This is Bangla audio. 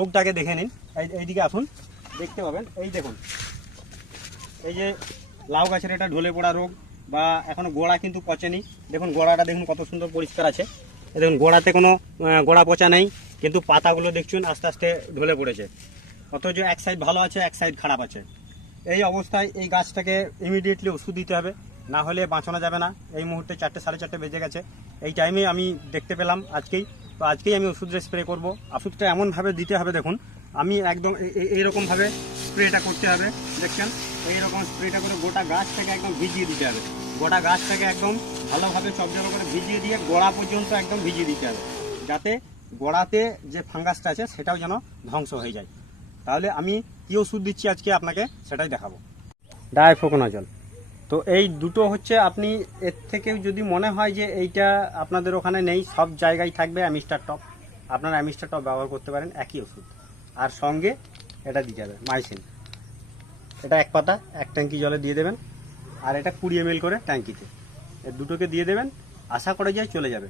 রোগটাকে দেখে নিন। এই, এইদিকে আসুন, দেখতে পাবেন। এই দেখুন, এই যে লাউ গাছের এটা ঢলে পড়া রোগ বা এখনও গোড়া কিন্তু পচেনি। দেখুন, গোড়াটা দেখুন কত সুন্দর পরিষ্কার আছে। দেখুন, গোড়াতে কোনো গোড়া পচা নেই, কিন্তু পাতাগুলো দেখছেন আস্তে আস্তে ঢলে পড়েছে। অথচ এক সাইড ভালো আছে, এক সাইড খারাপ আছে। এই অবস্থায় এই গাছটাকে ইমিডিয়েটলি ওষুধ দিতে হবে। না হলে বাঁচানো যাবে না। এই মুহূর্তে চারটে, সাড়ে চারটে বেজে গেছে। এই টাইমে আমি দেখতে পেলাম আজকেই। তো আজকেই আমি ওষুধটা স্প্রে করব। ওষুধটা এমনভাবে দিতে হবে দেখুন, আমি একদম এইরকমভাবে স্প্রেটা করতে হবে, দেখছেন? এইরকম স্প্রেটা করে গোটা গাছটাকে একদম ভিজিয়ে দিতে হবে। গোটা গাছটাকে একদম ভালোভাবে চপজল করে ভিজিয়ে দিয়ে গোড়া পর্যন্ত একদম ভিজিয়ে দিতে হবে, যাতে গোড়াতে যে ফাঙ্গাসটা আছে সেটাও যেন ধ্বংস হয়ে যায়। তাহলে আমি কি ওষুধ দিচ্ছি আজকে আপনাকে সেটাই দেখাবো। ডায়ফোকোনাজল তো এই দুটো হচ্ছে আপনি, এর থেকেও যদি মনে হয় যে এইটা আপনাদের ওখানে নেই, সব জায়গায় থাকবে অ্যামিস্টার টপ আপনারা অ্যামিস্টার টপ ব্যবহার করতে পারেন, একই ওষুধ। আর সঙ্গে এটা দিয়ে যাবে মাইসিন এটা এক পাতা, এক ট্যাঙ্কি জলে দিয়ে দেবেন, আর এটা কুড়ি এম করে ট্যাঙ্কিতে। দুটোকে দিয়ে দেবেন, আশা করে যায় চলে যাবে।